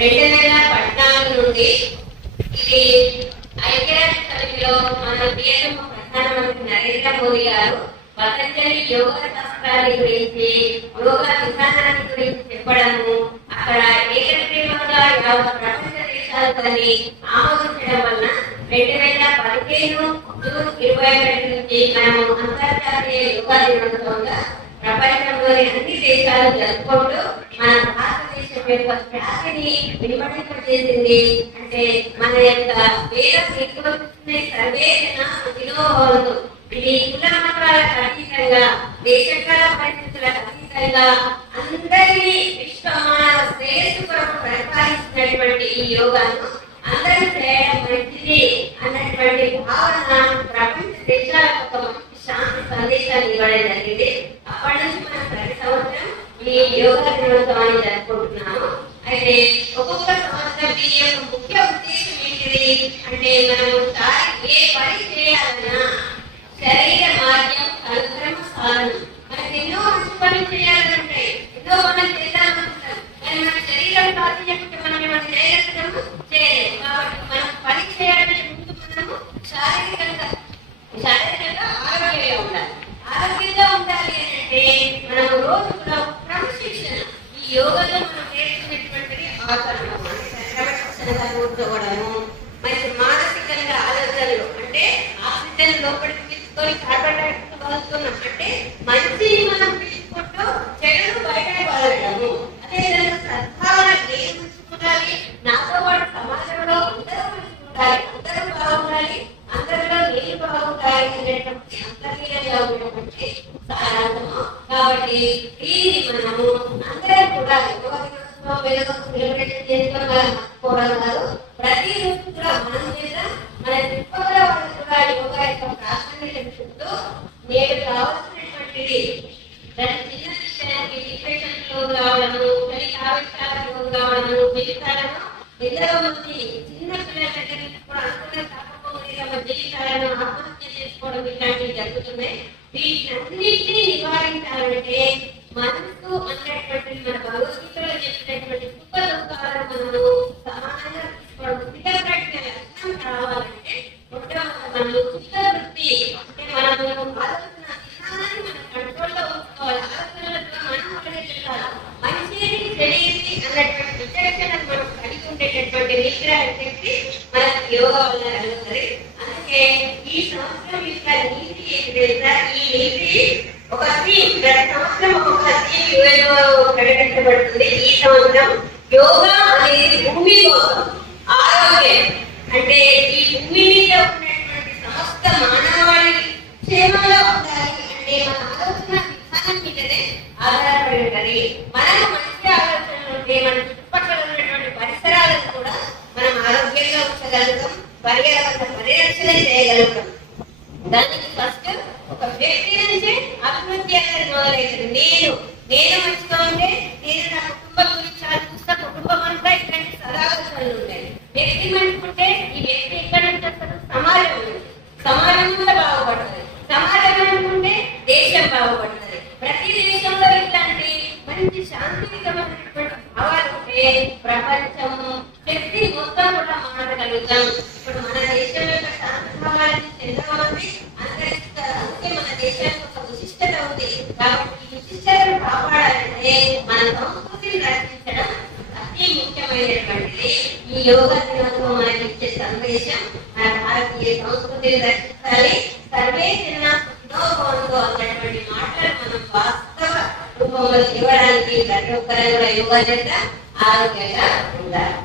2014 నుండి ఇది ఐక్యరాజ్య సమితిలో మన ప్రియతమ ప్రధానమంత్రి నరేంద్ర మోదీ గారు పతంజలి యోగా శాస్త్రాన్ని గురించి, యోగా విధానాన్ని గురించి చెప్పడము, అక్కడ ఏకగ్రీవంగా ప్రపంచ దేశాలని ఆమోదించడం వలన 2015 జూన్ 21 నుంచి మనము అంతర్జాతీయ యోగా దినోత్సవంగా ప్రపంచంలోని అన్ని దేశాలు జరుపుకుంటూ మన భారతదేశం యొక్క ఖ్యాతిని వినిపింపజేసింది. అంటే మన యొక్క వేద సర్వేన వినోభవంతు, ఇది కుల మతాలకు అతీతంగా, దేశకాల పరిస్థితులకు అతీతంగా అందరినీ విశ్వమానవ శ్రేయస్సు కొరకు ప్రతిపాదించినటువంటి ఈ యోగాను అందరూ చేయడం మంచిది అన్నటువంటి భావన ప్రపంచ దేశాలకు ఒక మంచి శాంతి సందేశాన్ని ఇవ్వడం జరిగింది. అప్పటి నుంచి మనం ప్రతి సంవత్సరం ఈ యోగా దినోత్సవాన్ని జరుపుకుంటున్నాము. అయితే ఒక్కొక్క సంవత్సరం దీని యొక్క ముఖ్య ఉద్దేశం ఏంటిది అంటే, మనం ఏ పని చేయాలన్నా శరీర మార్గం అనుక్రమ సాధనం. మనకి ఎన్నో మంచి పనులు చేయాలంటే ఎన్నో పనులు చేద్దామనుకుంటాం, కానీ మన శరీరం సాధించకుంటే మనం ఏమైనా చేయగలుగుతాము? చేయలేము. కాబట్టి మనం పని చేయాలంటే ముందు మనము శారీరకంగా ఆరోగ్యంగా ఉండాలి. ఆరోగ్యంగా ఉండాలి అంటే మనము రోజు కూడా క్రమశిక్షణ, ఈ యోగాలో మనం నేర్చుకునేటువంటిది ఆసనం, క్రమశిక్షణగా కూర్చోవడము, మంచి మానసికంగా ఆలోచనలు, అంటే ఆక్సిజన్ లోపలికి తీసుకొని కార్బన్ డైఆక్సైడ్ వదులుతున్నాం అంటే మంచిని మనం తీసుకుంటూ చెడును బయట వదలడము. అదేవిధంగా సద్భావన, నేను మంచుకుంటాలి, నాతో పాటు సమాజంలో అందరూ మంచుకుంటాలి, అందరూ బాగుండాలి, అందరిలో నేను బాగుండాలి అనేటువంటి అంతర్లీనంగా ఉన్నటువంటి సారాంశము. కాబట్టి దీన్ని మనము అందరం కూడా చేసుకోవడం కాదు, ప్రతి రోజు కూడా మనం చేద్దాం. మన చుట్టుపక్కల వాళ్ళు కూడా యోగా యొక్క ప్రాధాన్యత చెప్తూ నేడు కావాల్సినటువంటిది దాని చిన్న విషయానికి డిప్రెషన్ లో కావడము, కలిగి ఆవిష్కారంలో కావడము, జీవితాలను ఎందరో మంది చిన్న పిల్లల దగ్గర నుంచి కూడా అనుకున్న తప్పకుండా జీవితాలను ఆత్మహత్య చేసుకోవడం ఇలాంటివి జరుగుతున్నాయి. వీటన్నిటినీ నివారించాలంటే మనసు అన్నటువంటి మన భగవద్గీతలో చెప్పినటువంటి సుఖ దుఃఖాలను మనము సమానంగా తీసుకోవడం, లక్షణం కావాలంటే మనము చిత్తవృత్తి, అంటే మనము ఆలోచన విధానాన్ని మన కంట్రోల్లో ఉంచుకోవాలి. ఆలోచనలతో మనం పెట్టాలి, మంచిది చెడిది అన్నటువంటి విచక్షణను మనం కలిగి ఉండేటటువంటి నిగ్రహ శక్తి మనకు యోగా వల్ల కలుగుతుంది. అందుకే ఈ సంవత్సరం యొక్క నీతి ఏంటి తెలుసా? ఈ నీతి ఒక థీమ్, ప్రతి సంవత్సరం ఒక్కొక్క థీమ్ యుఎన్ఓ ప్రకటించబడుతుంది. ఈ సంవత్సరం యోగా అనేది భూమి కోసం, ఆరోగ్యం అంటే ఈ భూమి మీద ఉన్నటువంటి సమస్త మానవాళి క్షేమంగా ఉండాలి అంటే మన ఆలోచన విధానం మీదనే ఆధారపడి ఉంటది. మనకు మంచి ఆలోచనలు ఉంటే మన చుట్టుపక్కల ఉన్నటువంటి పరిసరాలను కూడా మనం ఆరోగ్యంగా ఉంచగలుగుతాం, పర్యావరణ పరిరక్షణ చేయగలుగుతాం. దానికి ఫస్ట్ ఒక వ్యక్తి నుంచే అభివృద్ధి అనేది మొదలవుతుంది. నేను మంచిగా ఉంటే నేను నా కుటుంబం గురించి ఆలోచిస్తా, కుటుంబం అంతా ఇట్లాంటి సదాలోచనలు ఉంటాయి. వ్యక్తి మంచుకుంటే ఈ వ్యక్తి ఎక్కడ నుంచి వస్తుంది? సమాజం నుంచి, సమాజం కూడా బాగుపడుతుంది. సమాజం అనుకుంటే దేశం బాగుపడుతుంది. ప్రతి దేశంలో ఇట్లాంటి మంచి శాంతియుతమైనటువంటి భావాలు ఉంటే ప్రపంచం శక్తి మొత్తం కూడా మారగలుగుతాం. ఇప్పుడు మన దేశం యొక్క శాంతి భావాలని ఎంతో మంది అంతరిస్తారు. అందుకే మన దేశానికి ఒక విశిష్టత ఉంది. కాబట్టి ఈ విశిష్టతను కాపాడాలంటే మన సంస్కృతిని రక్షించడం అతి ముఖ్యమైనటువంటిది. ఈ యోగా దినోత్సవం మనకి ఇచ్చే సందేశం, మన భారతీయ సంస్కృతిని రక్షించాలి. సర్వే జన సుఖినోభవంతు అన్నటువంటి మాటలు మనం వాస్తవ రూపంలో ఇవ్వడానికి ప్రతి ఒక్కరు కూడా యోగా చేద్దాం, ఆరోగ్యంగా ఉండాలి.